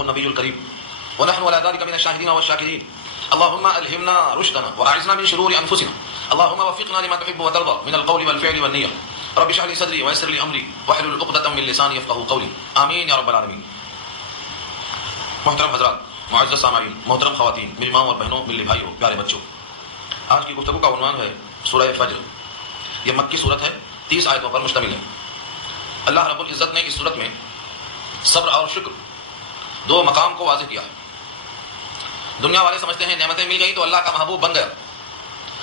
النبي الكريم ونحن على ذلك من الشاهدين والشاكرين. اللهم ألهمنا رشدنا وأعذنا من شرور أنفسنا. اللهم وفقنا لما تحب وترضى من القول والفعل والنية. رب اشرح لي صدري ويسر لي أمري واحلل عقدة من لساني يفقهوا قولي. آمین یا رب العالمین. محترم حضرات، معزز سامعین، محترم خواتین، میری ماں اور بہنوں، میرے بھائیوں، پیارے بچوں، آج کی گفتگو کا عنوان ہے سورہ فجر. یہ مکی صورت ہے، 30 آیتوں پر مشتمل ہے. اللہ رب العزت نے اس صورت میں صبر اور شکر دو مقام کو واضح کیا ہے. دنیا والے سمجھتے ہیں نعمتیں مل گئی تو اللہ کا محبوب بن گیا،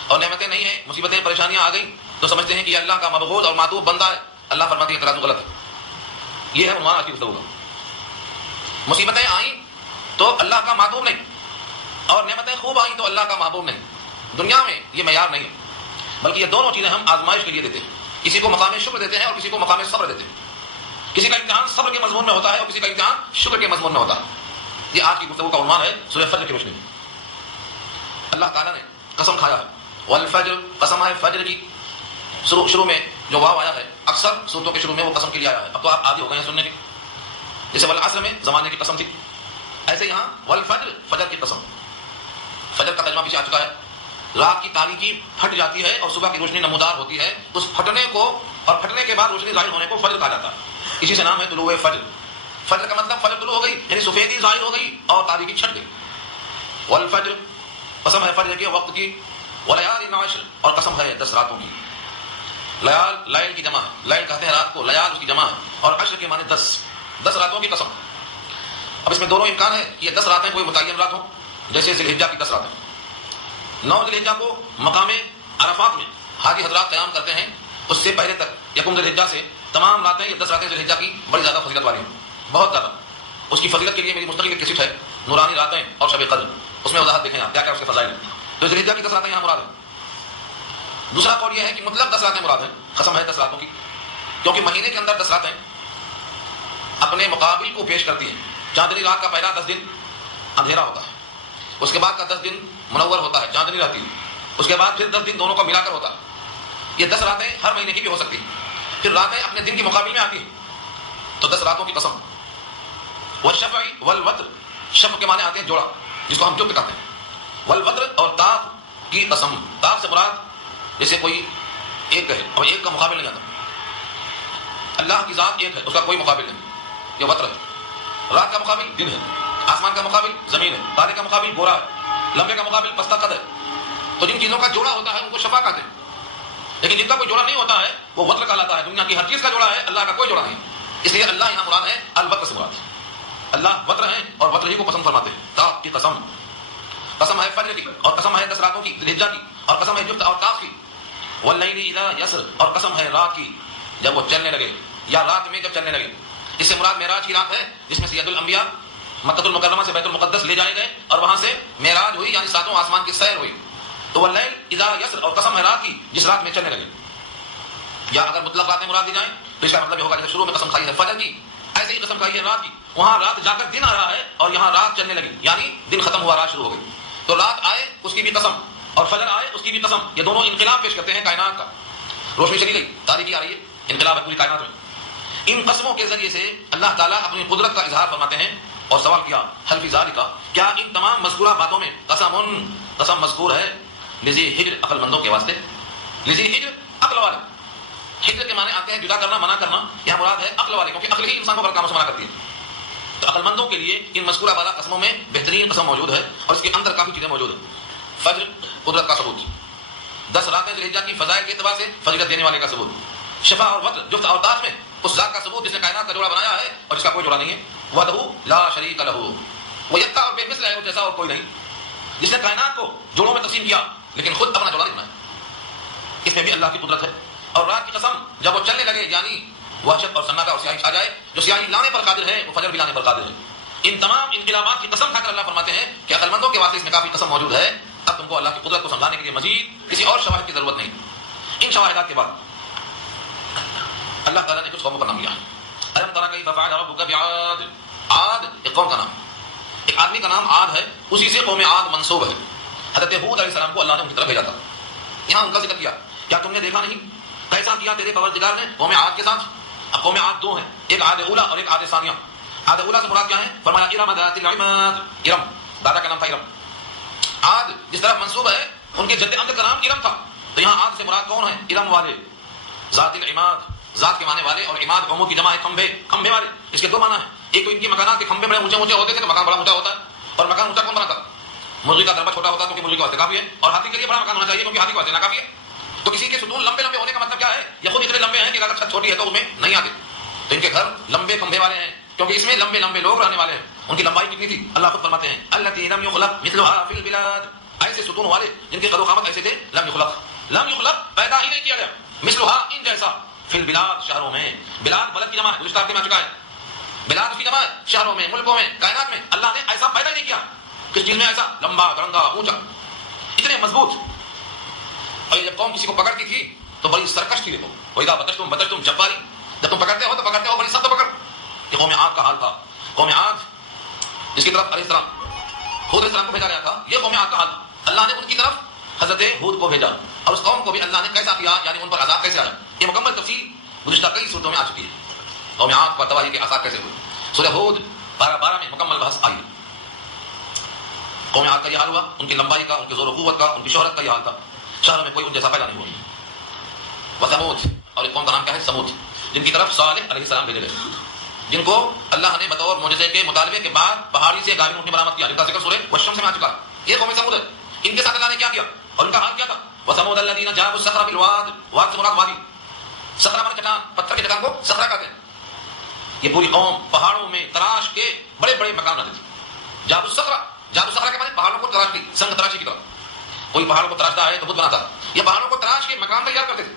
اور نعمتیں نہیں ہیں، مصیبتیں پریشانیاں آ گئی تو سمجھتے ہیں کہ یہ اللہ کا مبغوض اور معطوف بندہ ہے. اللہ فرماتے ہیں ترازو غلط ہے. یہ ہے عنوان آج کی گفتگو کا. مصیبتیں آئیں تو اللہ کا معطوف نہیں، اور نعمتیں خوب آئیں تو اللہ کا محبوب نہیں. دنیا میں یہ معیار نہیں ہے، بلکہ یہ دونوں چیزیں ہم آزمائش کے لیے دیتے ہیں. کسی کو مقام شکر دیتے ہیں اور کسی کو مقام صبر دیتے ہیں. کسی کا امتحان صبر کے مضمون میں ہوتا ہے اور کسی کا امتحان شکر کے مضمون میں ہوتا ہے. یہ آج کی گفتگو کا عنوان ہے سورہ فجر کی روشنی میں. اللہ تعالیٰ نے قسم کھایا ہے، والفجر، قسم ہے فجر کی. شروع میں جو واو آیا ہے، اکثر صورتوں کے شروع میں وہ قسم کے لیے آیا ہے. اب تو آپ عادی ہو گئے ہیں سننے کے. جیسے والعصر میں زمانے کی قسم تھی، ایسے یہاں والفجر، فجر کی قسم. فجر کا ترجمہ پیچھے آ چکا ہے. رات کی تاریکی پھٹ جاتی ہے اور صبح کی روشنی نمودار ہوتی ہے. اس پھٹنے کو اور پھٹنے کے بعد روشنی ظاہر ہونے کو فجر کہا جاتا ہے. اسی سے نام ہے طلوع فجر. فجر کا مطلب فجر طلوع ہو گئی، یعنی سفیدی ظاہر ہو گئی اور تاریکی چھٹ گئی. والفجر، قسم ہے فجر کے وقت کی. ولیال عشر، اور قسم ہے 10 راتوں کی. لیال لیل کی جمع ہے، لیل کہتے ہیں رات کو، لیال اس کی جمع ہے، اور عشر کے معنی 10 راتوں کی قسم. اب اس میں دونوں امکان ہے کہ یہ 10 راتیں کوئی متعین رات ہوں، جیسے ذی الحجہ کی 10 راتیں. 9 ذی الحجہ کو مقام عرفات میں حاجی حضرات قیام کرتے ہیں. اس سے پہلے تک یکم ذی الحجہ سے تمام راتیں، یہ 10 راتیں ذی الحجہ کی بڑی زیادہ فضیلت والی ہیں، بہت زیادہ. اس کی فضیلت کے لیے میری مستقل ایک کیسٹ ہے، نورانی راتیں اور شب قدر. اس میں وضاحت دیکھیں آپ کیا کیا اس کے فضائل ہیں. تو ذی الحجہ کی 10 راتیں یہاں مراد ہیں. دوسرا قول یہ ہے کہ مطلق 10 راتیں مراد ہیں. قسم ہے 10 راتوں کی، کیونکہ مہینے کے اندر 10 راتیں اپنے مقابل کو پیش کرتی ہیں. چاندنی رات کا پہلا 10 دن اندھیرا ہوتا ہے، اس کے بعد کا 10 دن منور ہوتا ہے، چاندنی رہتی ہے. اس کے بعد پھر 10 دن دونوں کو ملا کر ہوتا ہے. یہ 10 راتیں ہر مہینے کی بھی ہو سکتی ہیں. پھر راتیں اپنے دن کے مقابل میں آتی ہیں. تو 10 راتوں کی قسم. والشفع والوتر، شفع کے معنی آتے ہیں جوڑا، جس کو ہم جفت کہتے ہیں. والوتر، اور تاف کی قسم. تاف سے مراد جیسے کوئی ایک ہے اور ایک کا مقابل نہیں آتا. اللہ کی ذات ایک ہے، اس کا کوئی مقابل نہیں. یہ وتر ہے. رات کا مقابل دن ہے، آسمان کا مقابل زمین ہے، تارے کا مقابل گورا ہے، لمبے کا مقابل پستہ قد ہے. تو جن چیزوں کا جوڑا ہوتا ہے ان کو شفا کہتے ہیں. لیکن جن کا کوئی جوڑا نہیں ہوتا ہے وہ وتر کہلاتا ہے. دنیا کی ہر چیز کا جوڑا ہے، اللہ کا کوئی جوڑا نہیں. اس لیے اللہ یہاں مراد ہے الوتر سے مراد ہے. اللہ وتر ہیں اور وتر ہی کو پسند فرماتے ہیں. تاف کی قسم. قسم ہے فجر کی، اور قسم ہے 10 راتوں کی، ذی الحجہ کی، اور قسم ہے جفت اور تاف کی. واللیل اذا یسر، اور قسم ہے رات کی جب وہ چلنے لگے، یا رات میں جب چلنے لگے. اس سے مراد معراج کی رات ہے، جس میں سید الانبیاء مکہ المکرمہ سے بیت المقدس لے جائے گئے اور وہاں سے معراج ہوئی، یعنی 7واں آسمان کی سیر ہوئی. تو واللیل اذا یسر، اور قسم ہے رات کی جس رات میں چلنے لگے. یا اگر مطلق راتیں مراد دی جائیں تو اس کا مطلب یہ ہوگا جیسے شروع میں قسم کھائی ہے فجر کی، ایسے ہی قسم کھائی ہے رات کی. وہاں رات جا کر دن آ رہا ہے اور یہاں رات چلنے لگی، یعنی دن ختم ہوا، رات شروع ہو گئی. تو رات آئے اس کی بھی قسم، اور فجر آئے اس کی بھی قسم. یہ دونوں انقلاب پیش کرتے ہیں کائنات کا. روشنی چلی گئی، تاریکی آ رہی ہے، انقلاب ہے پوری کائنات میں. ان قسموں کے ذریعے سے اللہ تعالیٰ اپنی قدرت کا اظہار فرماتے ہیں. اور سوال کیا حل فی ذالک، کیا ان تمام مذکورہ باتوں میں قسم مذکور ہے لذی حجر، عقل مندوں کے واسطے. لذی حجر، عقل والے. حجر کے معنی آتے ہیں جدا کرنا، منع کرنا. یہاں مراد ہے عقل والے، کیونکہ عقل ہی انسان کو غلط کاموں سے منع کرتی ہے. تو عقل مندوں کے لیے ان مذکورہ بالا قسموں میں بہترین قسم موجود ہے، اور اس کے اندر کافی چیزیں موجود ہیں. فجر، قدرت کا ثبوت. 10 راتیں ذی الحجہ کی فضائل کے اعتبار سے فضیلت دینے والے کا ثبوت. شفا اور وتر، جفت اور تاف میں اس ذات کا ثبوت جس نے کائنات کا جوڑا بنایا ہے اور جس کا کوئی جوڑا نہیں ہے. وحدہ لا شریک لہ، وہ یکتا اور بے مثل ہے، جیسا اور کوئی نہیں. جس نے کائنات کو جوڑوں میں تقسیم کیا لیکن خود اپنا جوڑا نہیں بنایا. اس میں بھی اللہ کی قدرت ہے. اور رات کی قسم، جب وہ چلنے لگے، یعنی وحشت اور سناٹا اور سیاہی آ جائے. جو سیاہی لانے پر قادر ہے وہ فجر بھی لانے پر قادر ہے. ان تمام انقلابات کی قسم کھا کر اللہ فرماتے ہیں کہ عقل مندوں کے واسطے اس میں کافی قسم موجود ہے. اب تم کو اللہ کی قدرت کو سمجھانے کے لیے مزید کسی اور شواہد کی ضرورت نہیں. ان شواہدات کے بعد اللہ تعالیٰ نے کچھ قوموں کا نام لیا ہے. الم تر کیف فعل ربک بعاد. عاد ایک قوم کا نام، ایک آدمی کا نام عاد ہے، اسی سے قوم عاد منسوب ہے. حضرت ہود علیہ السلام کو اللہ نے ان کی طرف بھیجا تھا. یہاں ان کا ذکر کیا. کیا تم نے دیکھا نہیں کیسا کیا تیرے پروردگار نے قوم عاد کے ساتھ. اب قوم عاد 2 ہیں، ایک عاد اولا اور ایک عاد ثانیہ. عاد اولا سے مراد کیا ہے؟ فرمایا ارم ذات العماد، ارم دادا کا نام تھا ارم. عاد جس طرف منسوب ہے ان کے جد امجد کا نام ارم تھا، تو یہاں عاد سے مراد کون ہے؟ ارم والے. ذات العماد ذات کے معنی والے، اور عماد قوموں کی جمع ہے کھمبے، کھمبے والے. اس کے دو معنی ہیں، ایک تو ان کی مکانات کے کھمبے بڑے اونچے اونچے ہوتے تھے تو مکان بڑا اونچا ہوتا ہے. اور مکان اونچا کون بناتا؟ مرغی کا دربہ چھوٹا ہوتا ہے کیونکہ مرغی کے واسطے کافی ہے، اور ہاتھی کے لیے بڑا مکان ہونا چاہیے کیونکہ ہاتھی کے واسطے ناکافی ہے. تو کسی کے ستون لمبے لمبے ہونے کا مطلب کیا ہے؟ یہ خود اتنے لمبے ہیں کہ اگر چھت چھوٹی ہے تو اس میں نہیں آتے. تو ان کے گھر لمبے کھمبے والے ہیں کیونکہ اس میں لمبے لمبے لوگ رہنے والے ہیں. ان کی لمبائی کتنی تھی؟ اللہ خود فرماتے ہیں التی لم یخلق مثلها فی البلاد، ایسے ستون والے جن کے قد و قامت ایسے تھے. لم یخلق پیدا ہی نہیں کیا گیا. مثلها ان جیسا فی البلاد شہروں میں. بلاد بلد کی جمع ہے، گزشتہ ہفتے میں آ چکا ہے. بلاد اس کی جمع ہے شہروں میں، ملکوں میں، کائنات میں. اللہ نے ایسا پیدا ہی نہیں کیا. کس چیز میں ایسا؟ لمبا درنگا اونچا اتنے مضبوط. اور جب قوم کسی کو پکڑتی تھی تو بڑی سرکش تھی. دیکھو وَإِذَا بَطَشْتُمْ جَبَّارِينَ، جب تم پکڑتے ہو تو بڑی سخت پکڑ. یہ قوم عاد کا حال تھا. قوم عاد جس کی طرف علیہ السلام ہود علیہ السلام کو بھیجا گیا تھا، یہ قوم عاد کا حال تھا. اللہ نے ان کی طرف حضرت ہود کو بھیجا، اور اس قوم کو بھی اللہ نے کیسا کیا، یعنی ان پر عذاب کیسے آیا. یہ مکمل تفصیل گزشتہ کئی صورتوں میں آ چکی ہے. قوم عاد پر تباہی کے آثار کیسے ہوئے. سورہ ہود 12 میں مکمل بحث آئی. قوم عاد کا یہ حال ہوا، ان کی لمبائی کا، ان کی زور و قوت کا، ان کی شہرت کا یہ حال تھا. شہروں میں کوئی ان جیسا پیدا نہیں ہوا. وثمود، اور ایک قوم کا نام کیا ہے؟ سمود، جن کی طرف صالح علیہ السلام بھیجے گئے، جن کو اللہ نے بطور معجزے کے مطالبے کے بعد پہاڑی سے گاڑی اونٹنی برآمد کیا، جن کا ذکر سورہ والشمس میں آ چکا. یہ قوم سمود ہے. ان کے ساتھ اللہ نے کیا کیا اور ان کا حال کیا تھا؟ وثمود الذین جابوا الصخر بالواد، واد سے مراد وادی. صخرہ مانے چٹان، پتھر کی چٹان کو صخرہ کہتے ہیں. یہ پوری قوم پہاڑوں میں تراش کے بڑے بڑے مکان بناتی تھی. جابوا الصخرہ کے معنی پہاڑوں کو تراش کی، سنگ تراشی کی طرح. کوئی پہاڑوں کو تراشتا ہے تو بت بناتا. یہ پہاڑوں کو تراش کے مکان تیار کرتے تھے.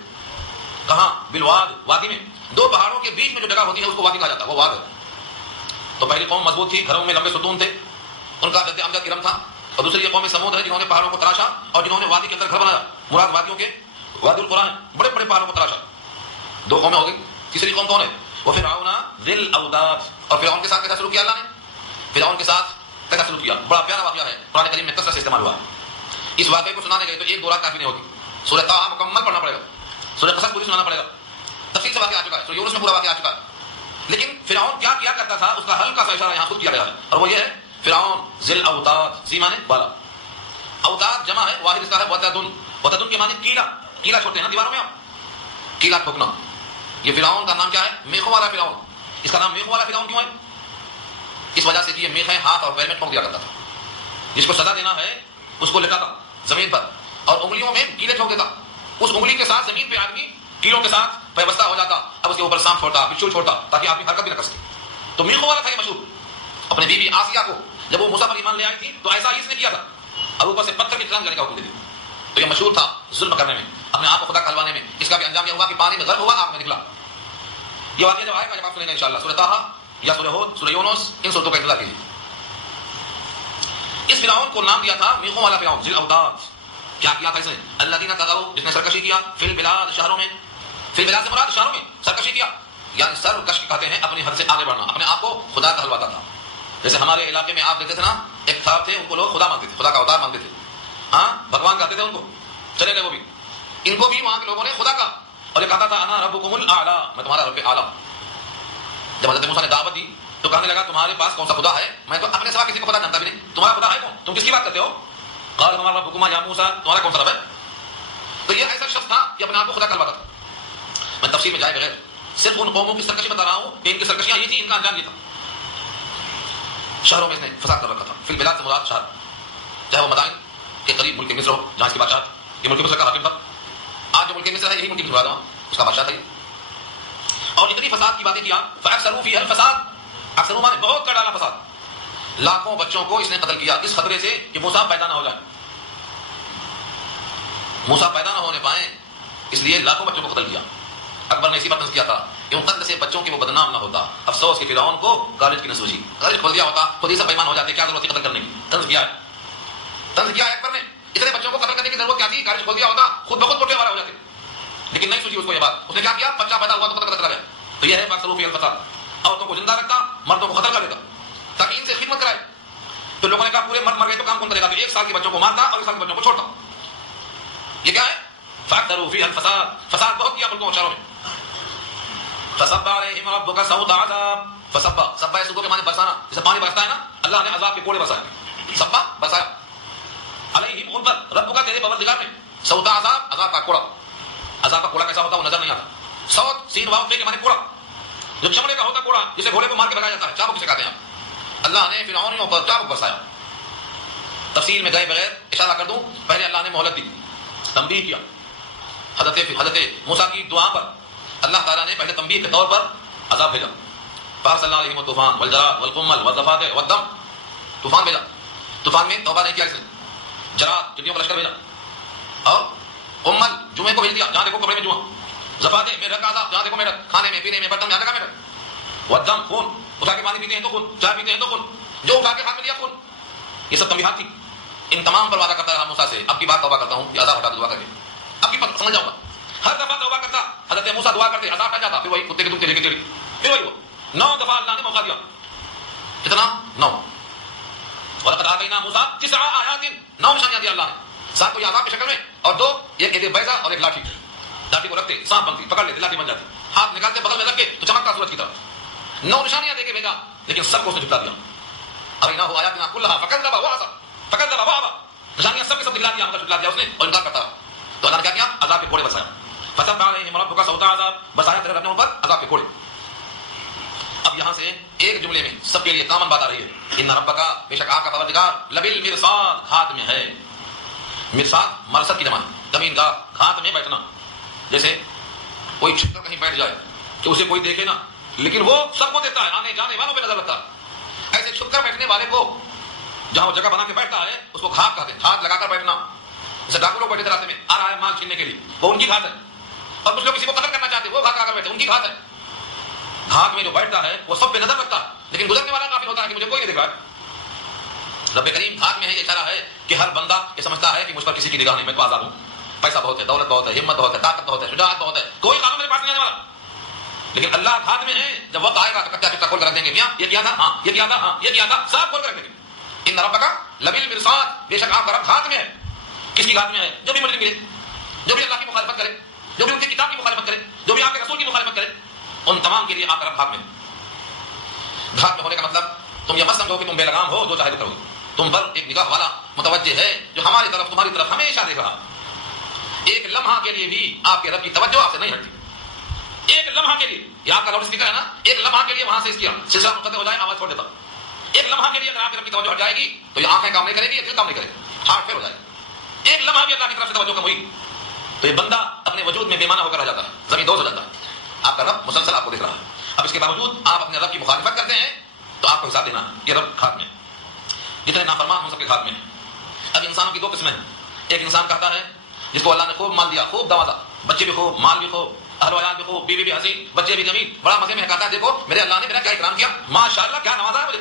کہاں؟ بالواد، وادی میں. دو پہاڑوں کے بیچ میں جو جگہ ہوتی ہے اس کو وادی کہا جاتا ہے، وہ واد ہے. تو پہلی قوم مضبوط تھی، گھروں میں لمبے ستون تھے، ان کا جد امجد ارم تھا. اور دوسری یہ قوم سمود ہے جنہوں نے پہاڑوں کو تراشا اور جنہوں نے وادی کے اندر گھر بنایا. مراد وادیوں کے وادی القرآن ہے، بڑے بڑے پہاڑوں کو تراشا. دو قومیں ہو گئی. تیسری قوم کون ہے؟ وہ فرعون ذی الاوتاد. اور فرعون کے ساتھ کیسا سلوک کیا اللہ نے؟ فرعون کے ساتھ کیسا سلوک کیا؟ بڑا پیارا واقعہ ہے، قرآن کریم میں کثرت سے استعمال ہوا. اس واقعے کو سنانے گئے تو ایک دو رات کافی نہیں ہوتی. سورہ طٰہٰ مکمل پڑھنا پڑے گا، سورہ قصص پوری سنانا پڑے گا. تفصیل سے واقعہ آ چکا ہے، سورہ یونس میں پورا واقعہ آ چکا ہے. لیکن فرعون کیا کیا کرتا تھا اس کا ہلکا سا اشارہ یہاں خود کیا گیا ہے، اور وہ یہ ہے فرعون ذی الاوتاد. ذی مانے والا، اوتاد جمع ہے، واحد اس کا ہے وتدن. وتدن کے معنی کیلا، کیلا چھوڑتے ہیں نا دیواروں میں آپ، کیلا ٹھوکنا. یہ فرعون کا نام کیا ہے؟ میخوں والا فرعون. اس کا نام میخوں والا فرعون کیوں ہے؟ اس وجہ سے کہ یہ میخیں ہاتھ اور پیر میں ٹھونک دیا کرتا تھا. جس کو سزا دینا ہے اس کو لٹاتا زمین پر اور انگلیوں میں کیلے ٹھوک دیتا. اس انگلی کے ساتھ زمین پہ آدمی کیلوں کے ساتھ پیوستہ ہو جاتا. اب اس کے اوپر سانپ چھوڑتا، بچھو چھوڑتا تاکہ آدمی حرکت بھی نہ کر سکے. تو میخوں والا تھا یہ مشہور. اپنے بیوی آسیہ کو جب وہ موسیٰ پر ایمان لے آئی تھی تو ایسا ہی اس نے کیا تھا، اب اوپر سے پتھر کی ٹرانک کرنے کا حکم دے دیا. تو یہ مشہور تھا ظلم کرنے میں، اپنے آپ کو خدا کہلوانے میں. اس کا بھی انجام یہ ہوا کہ پانی میں غرق ہوا، آگ میں نکلا. یہ واقعہ جب آئے گا جب آپ سنیں گے انشاءاللہ سورہ طٰہٰ یا سورہ ہود، سورہ یونس، ان سورتوں کا انتظار کیجیے. اس فرعون کو نام دیا تھا میخوں والا فرعون، ذی الاوتاد. کیا کیا تھا اس نے؟ الذین طغوا، جس نے سرکشی کیا، فی البلاد، شہروں میں. فی البلاد سے مراد شہروں میں سرکشی کیا، یعنی سرکش کہتے ہیں اپنی حد سے آگے بڑھنا، اپنے آپ کو خدا کہلواتا تھا. جیسے ہمارے علاقے میں آپ دیکھتے تھے نا، ایک صاحب تھے، ان کو لوگ خدا مانتے تھے، خدا کا اوتار مانتے تھے. ہاں، بھگوان کہتے تھے ان کو. چلے گئے وہ بھی. ان کو بھی وہاں کے لوگوں نے خدا کہا اور یہ کہتا تھا انا ربکم الاعلی، میں تمہارا رب اعلی. جب حضرت موسیٰ نے دعوت دی تو کہنے لگا تمہارے پاس کون سا خدا ہے؟ میں تو اپنے سوا کسی کو خدا جانتا بھی نہیں. تمہارا خدا ہے کون؟ تم کس کی بات کرتے ہو؟ قال ہمارا ربکما یا موسیٰ، تمہارا کون سا رب ہے؟ تو یہ ایسا شخص تھا کہ اپنے آپ کو خدا کہلواتا تھا. میں تفصیل میں جائے بغیر صرف ان قوموں کی سرکشی بتا رہا ہوں کہ ان کی سرکشیاں یہ تھی، ان کا انجام یہ تھا. شہروں میں اس نے فساد کر رکھا تھا. فی البلاد سے مراد شہر، چاہے وہ مدائن کے قریب ملک مصر ہو جہاں اس کی بادشاہ، یہ ملک مصر کا حاکم تھا. آج جو ملک مصر ہے یہی ملک مصر ہے، اس کا بادشاہ تھا یہ. اور اتنی فساد کی باتیں کیا، فاکثروا فیہا الفساد. اکثروا مانے بہت کر ڈالا فساد. لاکھوں بچوں کو اس نے قتل کیا اس خطرے سے کہ موسیٰ پیدا نہ ہو جائے. موسیٰ پیدا نہ ہونے پائیں اس لیے لاکھوں بچوں کو قتل کیا. اکبر نے اسی پر طنز کیا تھا کہ ان قتل سے بچوں کے وہ بدنام نہ ہوتا. افسوس کہ فرعون کو کالج کی نسوچی، کالج کھول دیا ہوتا خود ہی سب بےمان ہو جاتے. کیا ضرورت تھی قتل کرنے کی؟ طنز کیا ہے، طنز کیا ہے اکبر نے. اتنے بچوں کو قتل کرنے کی ضرورت کیا تھی؟ کالج کھول دیا ہوتا خود بخود موٹے والا ہو جاتے. لیکن نہیں سوچی اس کو یہ بات. اس نے کیا کیا؟ بچہ پیدا ہوا تو قتل کرتا گیا. تو یہ ہے فاکثروا فیہا الفساد. عورتوں کو زندہ رکھتا، مردوں کو قتل کر دیتا تاکہ ان سے خدمت کرائے. تو لوگوں نے کہا پورے مرد مر گئے تو کام کون کرے گا؟ تو 1 سال کے بچوں کو مارتا اور 1 سال کے بچوں کو چھوڑتا. یہ کیا ہے؟ فاکثروا فیہا الفساد. فساد بہت کیا ملکوں اور شہروں میں. فصب علیہم ربک سوط عذاب. فصبا، صبا صبح کے معنی برسانا، جیسے پانی برستا ہے نا، اللہ نے عذاب کے کوڑے برسائے، صبا برسایا، علیہم ان پر رب کا تیرے پروردگار نے، سوتا عذاب، عذاب کا کوڑا، عذاب کا کوڑا کیسا ہوتا ہے وہ نظر نہیں آتا، سوت سین واو کے معنی کوڑا، جو چمڑے کا ہوتا کوڑا جسے گھوڑے کو مار کے بھگایا جاتا ہے، چابک کسے کہتے ہیں اللہ نے فرعونیوں پر چابک برسایا. تفصیل میں گئے بغیر اشارہ کر دوں، پہلے اللہ نے مہلت دی، تنبیہ کیا، حضرت موسیٰ کی دعا پر اللہ تعالیٰ نے پہلے تنبیہ کے طور پر عذاب بھیجا، فارسلنا علیہم الطوفان والجراد والقمل والضفادع والدم، طوفان بھیجا، طوفان میں توبہ نہیں کیا اس نے، جراد ٹڈیوں کا لشکر بھیجا، اور قمل جوئے کو بھیج دیا، جہاں دیکھو کپڑے میں جواں، ضفادع میڈک کا عذاب، جہاں دیکھو میڈک، کھانے میں پینے میں برتن میں جہاں دیکھا میڈک، والدم خون، اٹھا کے پانی پیتے ہیں تو خون، چائے پیتے ہیں تو خون، جو اٹھا کے ہاتھ میں لیا خون، یہ سب تنبیہات تھی. ان تمام پر وعدہ کرتا رہا موسیٰ سے، اب کی بات توبہ کرتا ہوں کہ عذاب ہٹا دعا کر کے، اب کی بات سمجھ جاؤں گا. ہر دفعہ توبہ کرتا حضرت موسیٰ دعا کرتے عذاب ہٹ جاتا، پھر وہی کتے کے تم تیرے کی تیری، پھر وہی وہ 9 دفعہ اللہ نے موقع دیا، کتنا 9. وَلَقَدْ آتَيْنَا مُوسَىٰ 9 آیات، 9 نشانیاں دی اللہ نے، 7 کو عذاب کی شکل میں اور 2 ایک بیضہ اور ایک لاٹھی، لاٹھی کو رکھتے سانپ بنتی، پکڑ لیتے لاٹھی بن جاتی، ہاتھ نکالتے بغل میں رکھ کے تو چمکتا سورج کی طرف، 9 نشانیاں دے کے بھیجا، لیکن سب کو اس نے جھٹلا دیا. أَرَيْنَاهُ آيَاتِنَا كُلَّهَا فَكَذَّبَ وَأَبَىٰ، نشانیاں سب کے سب دکھلا دیا، ہم کا جھٹلا دیا اس نے اور انکار کرتا رہا. تو اللہ نے کیا کیا؟ عذاب کے کوڑے برسایا، فصب علیہم ربک صوت عذاب، برسایا تیرے رب نے ان پر عذاب کے کوڑے. اب یہاں سے ایک جملے میں سب کے لیے کامن بات آ رہی ہے، ان ربک، بے شک آپ کا پروردگار، لبالمرصاد، گھات میں ہے. مرصاد مرصد کی جمع ہے، زمین گاہ، گھات میں بیٹھنا. جیسے کوئی چھپ کر کہیں بیٹھ جائے کہ اسے کوئی دیکھے نہ، لیکن وہ سب کو دیکھتا ہے، آنے جانے والوں پہ نظر رکھتا ہے. ایسے چھپ کر بیٹھنے والے کو جہاں وہ جگہ بنا کے بیٹھتا ہے اس کو گھات کہتے ہیں، گھات لگا کر بیٹھنا. جیسے ڈاکو لوگ بیٹھے تھے راستے میں، آ رہا ہے مال چھیننے کے لیے، وہ ان کی گھات ہے. اور کچھ لوگ کسی کو قتل کرنا چاہتے ہیں، وہ گھات لگا کر بیٹھے، ان کی گھات ہے. گھات میں جو بیٹھتا ہے وہ سب پہ نظر رکھتا ہے، لیکن گزرنے والا کافر ہوتا ہے کہ مجھے کوئی نہیں دیکھ رہا ہے. رب کریم گھات میں ہے، یہ اشارہ ہے کہ ہر بندہ یہ سمجھتا ہے کہ مجھ پر کسی کی نگاہ نہیں، میں تو آزاد ہوں، پیسہ بہت ہے، دولت بہت ہے، ہمت بہت ہے، طاقت بہت ہے، شجاعت بہت ہے، کوئی قانون میرے پاس نہیں آنے والا. لیکن اللہ گھات میں ہے، جب وقت آئے گا تو کچا کچا کھول کر رکھ دیں گے، میاں یہ کیا تھا، ہاں یہ کیا تھا، ہاں یہ کیا تھا، سب کھول کر رکھ دیں گے. ان ربک لبالمرصاد، بے شک آپ کا رب گھات میں ہے. کس کی گھات میں ہے؟ جو بھی مجرم ملے، جو بھی اللہ کی مخالفت کرے، جو بھی ان کی کتاب کی مخالفت کرے، جو بھی آپ کے رسول کی مخالفت کرے، ان تمام کے لیے آپ کا رب گھات میں ہے. گھات میں ہونے کا مطلب تم یہ مت سمجھو کہ تم بے لگام ہو، جو چاہے تو کرو. تم پر ایک نگاہ والا متوجہ ہے جو ہماری طرف تمہاری طرف ہمیشہ دیکھ رہا. ایک لمحہ کے لیے بھی آپ کے رب کی توجہ آپ سے نہیں ہٹتی. ایک لمحہ کے لیے، یہ آپ کا لاؤڈ اسپیکر ہے نا، ایک لمحہ کے لیے وہاں سے اس کیا سلسلہ منقطع ہو جائے، آواز چھوڑ دیتا. ایک لمحہ کے لیے اگر آپ کی رب کی توجہ ہٹ جائے گی تو یہ آنکھیں کام نہیں کرے گی، یہ دل کام نہیں کرے گا، ہارٹ فیل ہو جائے گا. ایک لمحہ بھی اللہ کی طرف سے توجہ کم ہوئی تو یہ بندہ اپنے وجود میں بے معنی ہو کر رہ جاتا ہے، زمین دوز ہو جاتا ہے. آپ کا رب مسلسل آپ کو دیکھ رہا ہے. اب اس کے باوجود آپ اپنے رب کی مخالفت کرتے ہیں تو آپ کو حساب دینا ہے. یہ رب گھات میں، جتنے نافرمان ہوں سب کے گھات میں. اب انسانوں کی 2 قسمیں ہیں. ایک انسان کہتا ہے جس کو اللہ نے خوب مال دیا، خوب دوازا، بچے بھی خوب، مال بھی خوب، اہل و عیال بھی خوب، بیوی بھی حسین، بچے بھی جمیل، بڑا مزے میں کہتا ہے دیکھو میرے اللہ نے میرا کیا اکرام کیا، ماشاءاللہ کیا نوازا ہے مجھے.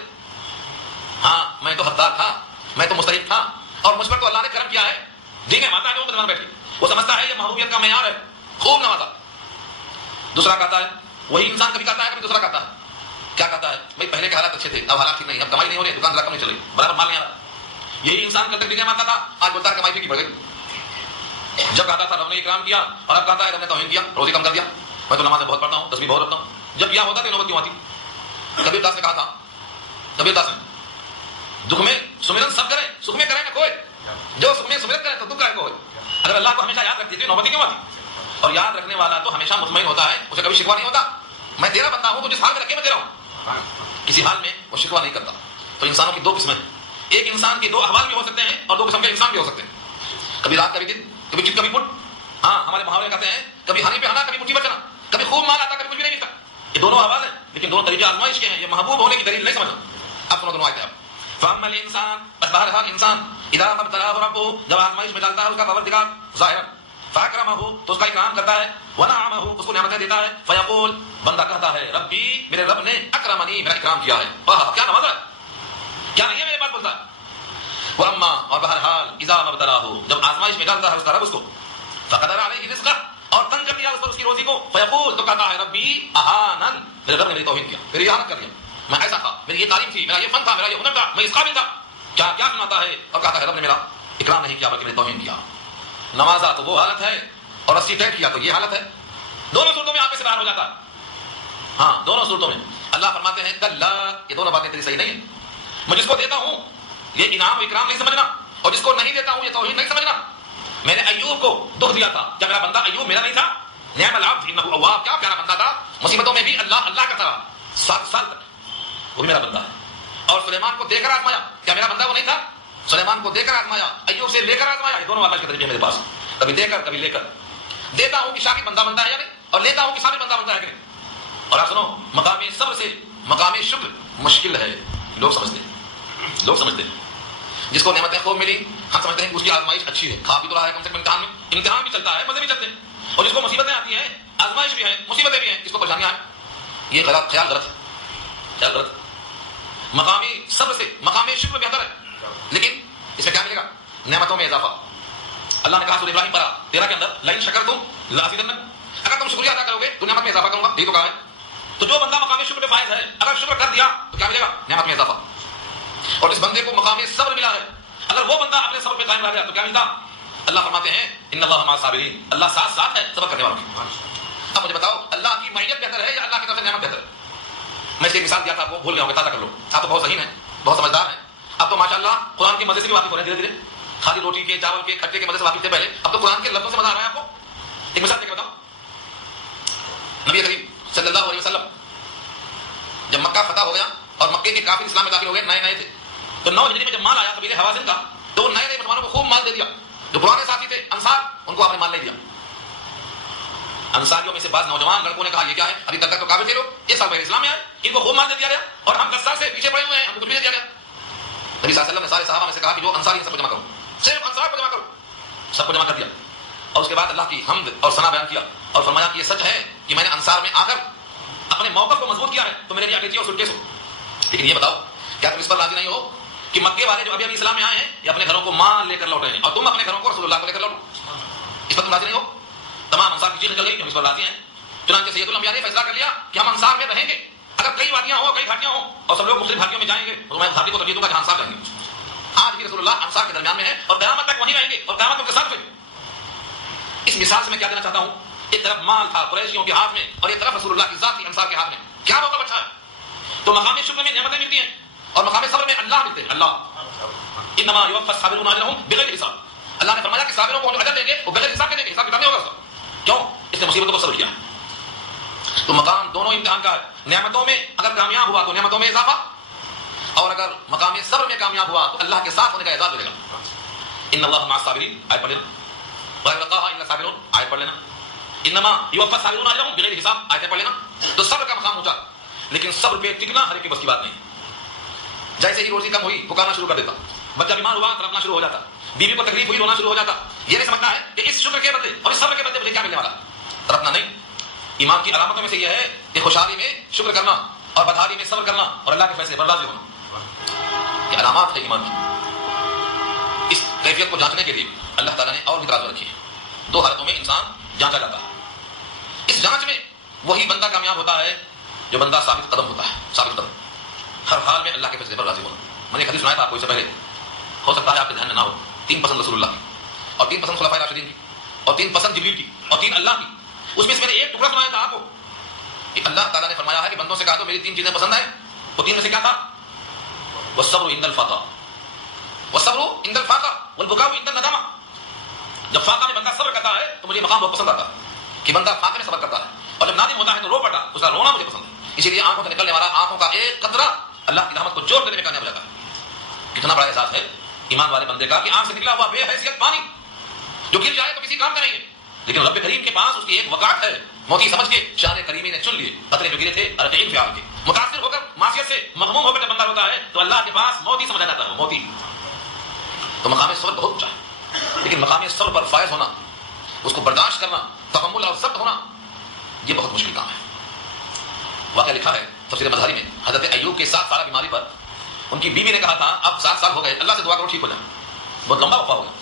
ہاں میں تو حقدار تھا، میں تو مستحق تھا، اور مجھ پر تو اللہ نے کرم کیا ہے. دینے ماتا ہے وہ بدمان بیٹھی، وہ سمجھتا ہے یہ محبوبیت کا معیار ہے، خوب نوازا. دوسرا کہتا ہے، وہی انسان کبھی کہتا ہے کبھی دوسرا کہتا ہے، کیا کہتا ہے بھائی پہلے کے حالات اچھے تھے، اب حالات ٹھیک نہیں، اب کمائی نہیں ہو رہی، دکان رقم نہیں چل رہی، برابر مال نہیں آ رہا. یہی انسان کل تک دینے مانتا تھا، آج بولتا ہے کمائی پھیکی بڑھ گئی. جب کہتا تھا رب نے اکرام کیا، اور اب کہتا ہے رب نے توہین کیا، روزی کم کر دیا، میں تو نمازیں بہت پڑھتا ہوں، تسبیح بہت رکھتا ہوں. جب کیا ہوتا تو نوبت کیوں آتی. کبیر داس نے کہا تھا، کبیر داس نے دکھ میں سمرن سب کریں، سکھ میں کریں نہ کوئی، جو سکھ میں سمرن کرے تو دکھ کرے کوئی. اگر اللہ کو ہمیشہ یاد رکھتی تھی نوبتی کیوں آتی. اور یاد رکھنے والا تو ہمیشہ مطمئن ہوتا ہے، اسے کبھی شکوہ نہیں ہوتا. میں تیرا بندہ ہوں تو جس حال میں رکھے میں تیرا ہوں، کسی حال میں وہ شکوہ نہیں کرتا. تو انسانوں کی 2 قسمیں ہیں. ایک انسان کے 2 احوال بھی ہو سکتے ہیں اور 2 قسم کے انسان بھی ہو سکتے ہیں. کبھی رات کبھی دن، کبھی چت کبھی پٹ. ہاں ہمارے محاورے کہتے ہیں کبھی ہانی پہ آنا، کبھی مٹھی بچنا، کبھی خوب مال آتا کبھی کچھ بھی نہیں ملتا. یہ دونوں احوال ہیں، لیکن دونوں طریقے آزمائش کے ہیں. یہ محبوب ہونے کی دلیل نہیں سمجھنا. اب سنو دونوں آیتیں. اب فاما الانسان، بس بہرحال انسان، اذا ما ابتلاه ربه، جب آزمائش میں ڈالتا ہے اس کا پروردگار ظاہرا، فاکرمہ، تو اس کا اکرام کرتا ہے، ونعمہ، اس کو نعمتیں دیتا ہے، فیقول، بندہ کہتا ہے ربی، میرے رب نے اکرمنی، میرا اکرام کیا ہے، واہ کیا نوازا ہے، کیا نہیں ہے میرے پاس بولتا ہے. واما، اور بہرحال اذا ما ابتلاه، جب آزمائش میں ڈالتا ہے اس کا رب اس کو، فقدر علیہ رزقہ، اور تنگ کر دیا اس پر اس کی روزی کو، فیقول، تو کہتا ہے ربی اہانن، میرے رب نے میری توہین کیا، میری اہانت کر دیا، میں ایسا تھا، میری یہ تعلیم تھی، میرا یہ فن تھا، میرا یہ ہنر تھا، میں اس قابل تھا. کیا کیا سناتا ہے اور کہتا ہے رب نے میرا اکرام نہیں کیا بلکہ میں نے توہین کیا. نمازا تو وہ حالت ہے اور رسی ٹیٹ کیا تو یہ حالت ہے. دونوں صورتوں میں آپ سے باہر ہو جاتا ہے. ہاں دونوں صورتوں میں اللہ فرماتے ہیں کلا، یہ دونوں باتیں تیری صحیح نہیں ہیں. میں جس کو دیتا ہوں یہ انعام و اکرام نہیں سمجھنا، اور جس کو نہیں دیتا ہوں یہ توہین نہیں سمجھنا. میں نے ایوب کو دکھ دیا تھا، کیا میرا بندہ ایوب میرا نہیں تھا؟ نعم العبد انہ اواب، کیا پیارا بندہ تھا، مصیبتوں میں بھی اللہ اللہ کا تھا 7 سال تک، وہ بھی میرا بندہ ہے. اور سلیمان کو دے کر آزمایا، کیا میرا بندہ وہ نہیں تھا؟ سلیمان کو دے کر آزمایا، ایوب سے لے کر آزمایا. یہ دونوں آزمائش کے طریقے میرے پاس، کبھی دے کر کبھی لے کر. دیتا ہوں کہ شاکر بندہ بنتا ہے یا نہیں، اور لیتا ہوں کہ صابر بندہ بنتا ہے کہ نہیں. اور آپ سنو، مقام صبر سے مقام شکر مشکل ہے. لوگ سمجھتے ہیں جس کو نعمتیں خوب ملی ہم سمجھتے ہیں کہ اس کی آزمائش اچھی ہے، کھا بھی تو رہا ہے کم سے کم، امتحان بھی چلتا ہے، مزے بھی چلتے ہیں. اور جس کو مصیبتیں آتی ہیں، آزمائش بھی ہے، مصیبتیں بھی ہیں، جس کو پریشانیاں ہیں، یہ خیال غلط ہے. مقامی صبر سے مقامی شکر بہتر ہے. لیکن اس میں کیا ملے گا؟ نعمتوں میں اضافہ. اللہ نے کہا سورہ ابراہیم 13 کے اندر لئن شکرتم لازیدنکم، اگر تم شکریہ ادا کرو گے تو نعمت میں اضافہ کروں گا. یہی تو کہا ہے. تو جو بندہ مقامی شکر پہ فائز ہے، اگر شکر کر دیا تو کیا ملے گا؟ نعمت میں اضافہ. اور اس بندے کو مقامی صبر ملا ہے، اگر وہ بندہ اپنے صبر پہ قائم رہ گیا تو کیا ملتا؟ اللہ فرماتے ہیں ان اللہ مع الصابرین، اللہ ساتھ ہے صبر کرنے والوں کے. اب مجھے بتاؤ اللہ کی معیت بہتر ہے یا اللہ کی طرف سے نعمت بہتر ہے؟ میں اس کی مثال دیا تھا، آپ کو بھول گیا ہوں، تازہ کر لو. آپ تو بہت ذہین ہیں، بہت سمجھدار ہیں. اب تو ماشاءاللہ قرآن کے مزے سے بھی واقف ہو رہے ہیں دھیرے دھیرے. خالی روٹی کے، چاول کے، کھٹے کے مزے سے واقف تھے پہلے، اب تو قرآن کے لفظوں سے مزہ آ رہا ہے آپ کو. ایک مثال دے کے بتاؤ. نبی کریم صلی اللہ علیہ وسلم جب مکہ فتح ہو گیا اور مکے کے کافر اسلام میں داخل ہو گئے، نئے تھے، تو 9 ہجری میں جب مال آیا قبیلے حوازن کا، تو نئے مسلمانوں کو خوب مال دے دیا. جو پرانے ساتھی تھے انصار، ان کو آپ نے مال نہیں دیا. انصاریوں میں سے بعض نوجوان لڑکوں نے کہا یہ کیا ہے، ابھی تک تو کافر تھے لوگ، یہ سال پہلے اسلام میں آئے، ان کو خوب مال دے دیا گیا اور ہم 10 سال سے پیچھے پڑے ہوئے ہیں، ہم کو کچھ بھی نہیں دیا گیا. نبی صلی اللہ علیہ وسلم نے سارے صحابہ میں سے کہا کہ جو انصاری ہیں سب کو جمع کرو، صرف انصار کو جمع کرو. سب کو جمع کر دیا. اور اس کے بعد اللہ کی حمد اور ثنا بیان کیا اور فرمایا کہ یہ سچ ہے کہ میں نے انصار میں آ کر اپنے موقف کو مضبوط کیا ہے، تو میرے لیے اگلی اور سٹکیس ہو. لیکن یہ بتاؤ کیا تم اس پر راضی نہیں ہو کہ مکے والے جو ابھی اسلام میں آئے ہیں یہ اپنے گھروں کو مال لے کر لوٹے ہیں اور تم اپنے گھروں کو رسول اللہ کو لے کر لوٹو؟ اس پر تم راضی نہیں ہو؟ تمام انصار کی چیخ نکل گئی کہ ہم اس پر راضی ہیں. چنانچہ سید الانبیاء نے فیصلہ کر لیا کہ ہم انصار میں رہیں گے، اگر کئی وادیاں ہوں کئی گھاٹیاں ہوں اور سب لوگ مختلف گھاٹیوں میں جائیں گے تو میں گھاٹی کو ترجیح دوں گا جہاں انصار رہیں گے. آج بھی رسول اللہ انصار کے درمیان میں ہے اور قیامت تک وہیں رہیں گے اور قیامت ان کے ساتھ رہیں گے. اس مثال سے میں کیا دینا چاہتا ہوں، ایک طرف مال تھا قریشیوں کے ہاتھ میں اور ایک طرف رسول اللہ کی ذات تھی انصار کے ہاتھ میں، کیا موقع بچا ہے؟ تو مقام شکر میں نعمتیں ملتی ہیں اور مقام صبر میں اللہ ملتے ہیں. اللہ انما یوفی الصابرون اجرهم بغیر حساب. اللہ نے فرمایا کہ صابروں کو اجر دیں گے، وہ بغیر حساب کے دیں گے، حساب کتاب نہیں ہوگا اس کا. کیوں؟ اس نے مصیبتوں کو صبر کیا. تو مقام دونوں امتحان کا ہے. نعمتوں میں اگر کامیاب ہوا تو نعمتوں میں اضافہ، اور اگر مقام صبر میں کامیاب ہوا تو اللہ کے ساتھ ہونے کا اعزاز ملے گا. ان اللہ مع الصابرین آیت پڑھ لینا، غیر وقاها الا الصابرون آیت پڑھ لینا، انما یوفی الصابرون اجرهم بغیر حساب آیت پڑھ لینا. تو صبر کا مقام اونچا، لیکن صبر پہ ٹکنا ہر ایک کی بس کی بات نہیں. جیسے ہی روزی کم ہوئی پکارنا شروع کر دیتا، بچہ بیمار ہوا تڑپنا شروع ہو جاتا، بیوی کو تکلیف ہوئی رونا شروع ہو جاتا. یہ نہیں سمجھتا ہے کہ اس شکر کے بدلے اور اس صبر کے بدلے مجھے کیا ملنے والا. تڑپنا نہیں. ایمان کی علامتوں میں سے یہ ہے کہ خوشحالی میں شکر کرنا اور بدحالی میں صبر کرنا اور اللہ کے فیصلے پر راضی ہونا. یہ علامات ہے ایمان کی. اس کیفیت کو جانچنے کے لیے اللہ تعالیٰ نے اور بھی ترازو رکھی ہے. 2 حالتوں میں انسان جانچا جاتا ہے. اس جانچ میں وہی بندہ کامیاب ہوتا ہے جو بندہ ثابت قدم ہوتا ہے. ثابت قدم، ہر حال میں اللہ کے فیصلے پر راضی ہونا. میں نے ایک حدیث سنایا تھا آپ کو اس سے پہلے، ہو سکتا ہے آپ کے ذہن میں نہ ہو. 3 پسند رسول اللہ کی، اور 3 پسند خلفائے راشدین کی، اور 3 پسند جبریل کی، اور 3 اللہ کی. اس میں سے میں نے ایک ٹکڑا سنایا تھا آپ کو کہ اللہ تعالیٰ نے فرمایا ہے کہ بندوں سے کہا تو میری 3 چیزیں پسند ہیں. وہ 3 میں سے کیا تھا؟ والصبر عند الفاقہ، والصبر عند الفاقہ والبکاء عند الندامہ. جب فاقہ میں بندہ صبر کرتا ہے تو مجھے مقام بہت پسند آتا ہے کہ بندہ فاقہ میں صبر کرتا ہے، اور جب نادم ہوتا ہے تو رو پڑتا، اس کا رونا مجھے پسند ہے. اسی لیے آنکھوں سے نکلنے والا آنکھوں کا ایک قطرہ اللہ کی رحمت کو جوڑ دینے میں کامیاب ہو جاتا ہے. کتنا بڑا احساس ہے ایمان والے بندے کا کہ آنکھ سے نکلا ہوا بے حیثیت پانی جو گر جائے تو کسی کام کا نہیں ہے، لیکن رب کریم کے پاس اس کی ایک وقات ہے. موتی سمجھ کے شان کریمی نے چن لیے قطرے جو گرے تھے ارقین فعال کے. متاثر ہو کر معصیت سے مغموم ہو کر جب بندہ ہوتا ہے تو اللہ کے پاس موتی سمجھا جاتا ہے، موتی. تو مقام صبر بہت اونچا ہے، لیکن مقام صبر پر فائز ہونا، اس کو برداشت کرنا، تحمل اور ضبط ہونا، یہ بہت مشکل کام ہے. واقعہ لکھا ہے تفسیر مظہری میں، حضرت ایوب کے 7 سالہ بیماری پر ان کی بیوی نے کہا تھا اب 7 سال ہو گئے، اللہ سے دعا کرو ٹھیک ہو جائے. بہت لمبا وقفہ ہو گیا.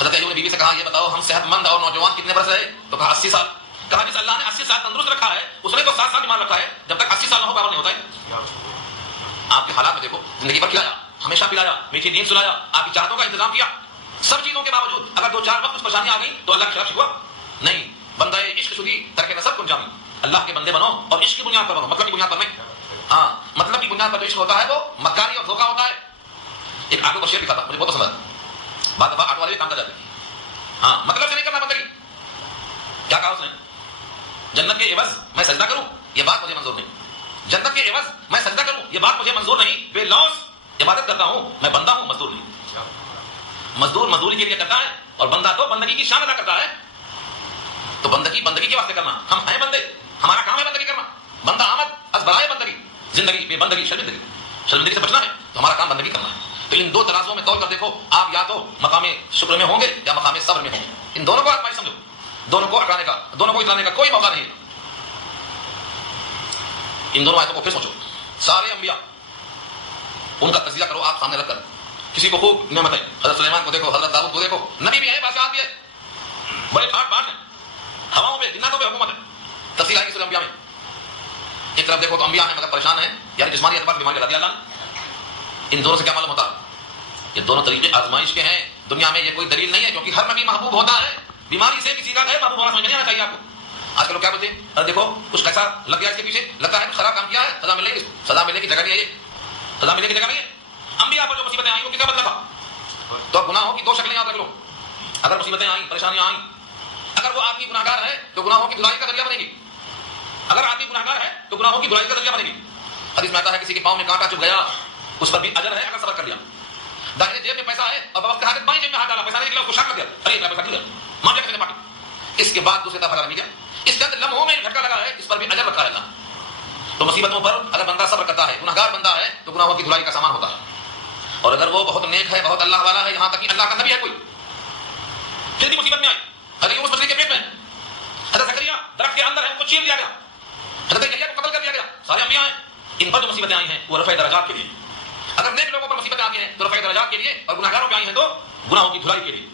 حضرت ایوب نے بیوی سے کہا یہ بتاؤ ہم صحت مند اور نوجوان کتنے برس رہے؟ تو کہا 80 سال. کہا جس اللہ نے 80 سال تندرست رکھا ہے اس نے تو 7 سال بیمار رکھا ہے، جب تک 80 سال نہ ہو کاور نہیں ہوتا ہے. آپ کے حالات میں دیکھو، زندگی پر کھلایا، ہمیشہ پلایا، میٹھی نیند سلایا، آپ کی چاہتوں کا انتظام کیا، سب چیزوں کے باوجود اگر 2-4 وقت کچھ پریشانی آ گئی تو اللہ کے خلاف شکوا نہیں. بندہ عشق شدی ترک نسب کن جامی، اللہ کے بندے بنو اور عشق کی بنیاد پر بنو، مطلب کی بنیاد پر نہیں. ہاں مطلب کی بنیاد پر جو عشق ہوتا ہے وہ مکاری اور دھوکہ ہوتا ہے. ایک آٹو کا شیئر لکھا تھا، مجھے بہت پسند آیا. بعد دفعہ آٹو والے بھی کام کر جاتے ہیں. ہاں مطلب سے نہیں کرنا بندگی. کیا کہا اس نے؟ جنت کے عوض میں سجدہ کروں یہ بات مجھے منظور نہیں. جنت کے عوض میں سجدہ کروں یہ بات مجھے منظور نہیں. بے لوث عبادت کرتا ہوں، میں بندہ ہوں، مزدور نہیں. مزدور مزدوری کے لیے کرتا ہے اور بندہ تو بندگی کی شان ادا کرتا ہے. تو بندگی بندگی کے واسطے کرنا. ہم ہیں بندے، ہمارا کام ہے بندگی کرنا. بندہ آمد از برائے بندگی، زندگی بے بندگی شرمندگی. شرمندگی سے بچنا ہے تو ہمارا کام بندگی کرنا ہے. تو ان دو ترازوں میں تول کر دیکھو، آپ یا تو مقام شکر میں ہوں گے یا مقام صبر میں ہوں گے. ان دونوں کو آزمائش سمجھو، دونوں کو اٹھانے کا، دونوں کو اترانے کا کوئی موقع نہیں. ان دونوں آیتوں کو پھر سوچو. سارے انبیاء ان کا تجزیہ کرو آپ سامنے رکھ کر. کسی کو خوب نعمتیں، حضرت سلیمان کو دیکھو، حضرت داؤد کو دیکھو، نبی بھی ہے، بادشاہ بھی ہے، بڑے ٹھاٹ باٹ ہیں، ہواؤں پہ جناتوں پہ حکومت ہے. تفصیل آئی سورہ انبیاء میں. ایک طرف دیکھو تو انبیاء ہیں مگر پریشان ہیں، یعنی جسمانی اعتبار سے بیماری رضی اللہ عنہ. ان دونوں سے کیا معلوم ہوتا؟ یہ دونوں طریقے آزمائش کے ہیں. دنیا میں یہ کوئی دلیل نہیں ہے کیونکہ ہر نبی محبوب ہوتا ہے. بیماری سے کسی کا ہے محبوب ہونا سمجھ نہیں آنا چاہیے آپ کو. آج کل لوگ کیا بولتے ہیں؟ ارے دیکھو کچھ کیسا لگ گیا اس کے پیچھے، لگتا ہے خراب کام کیا ہے، سزا ملے گی. سزا ملنے کی جگہ نہیں ہے، یہ سزا ملنے کی جگہ نہیں ہے. انبیاء پر جو مصیبتیں آئیں وہ کس کا بدلہ تھا؟ تو گناہوں کی دو شکلیں یاد رکھ لو. اگر مصیبتیں آئیں، پریشانیاں آئیں، اگر وہ آدمی گناہگار ہے تو گناہوں کی دھلائی کا ذریعہ بنے گی. اگر آدمی گناہگار ہے تو گناہوں کی دھلائی کا ذریعہ بنے گی. حدیث میں آتا ہے کسی کے پاؤں میں کانٹا چبھ گیا اس پر بھی اجر ہے اگر صبر کر لیا. داہنے جیب میں پیسہ ہے اور بوقت حاجت بائیں جیب میں ہاتھ ڈالا، پیسہ نہیں نکلا، اس کو شک کر دیا، ارے میرا پیسہ کیوں گیا، مار دیا کسی نے پاٹی. اس کے بعد دوسری طرف نہیں کیا، اس کے اندر لمحوں میں جھٹکا لگا ہے، اس پر بھی اجر رکھا ہے اللہ. تو مصیبتوں پر اگر بندہ صبر کرتا ہے، گناہگار بندہ ہے، تو گناہوں کی دھلائی کا سامان ہوتا ہے. اور اگر وہ بہت نیک ہے، بہت اللہ والا ہے، یہاں تک کہ اللہ کا نبی ہے کوئی، پھر بھی مصیبت میں آئی. حضرت یونس مچھلی کے پیٹ میں، حضرت زکریا درخت کے اندر ہے، ان کو چیر دیا گیا، حضرت یحییٰ کو قتل کر دیا گیا. سارے انبیاء ہیں. ان پر جو مصیبتیں آئی ہیں وہ رفع درجات کے لیے. اگر نیک لوگوں پر مصیبتیں آتی ہیں تو رفع درجات کے لیے، اور گناہگاروں پہ آئی ہیں تو گناہوں کی دھلائی کے لیے.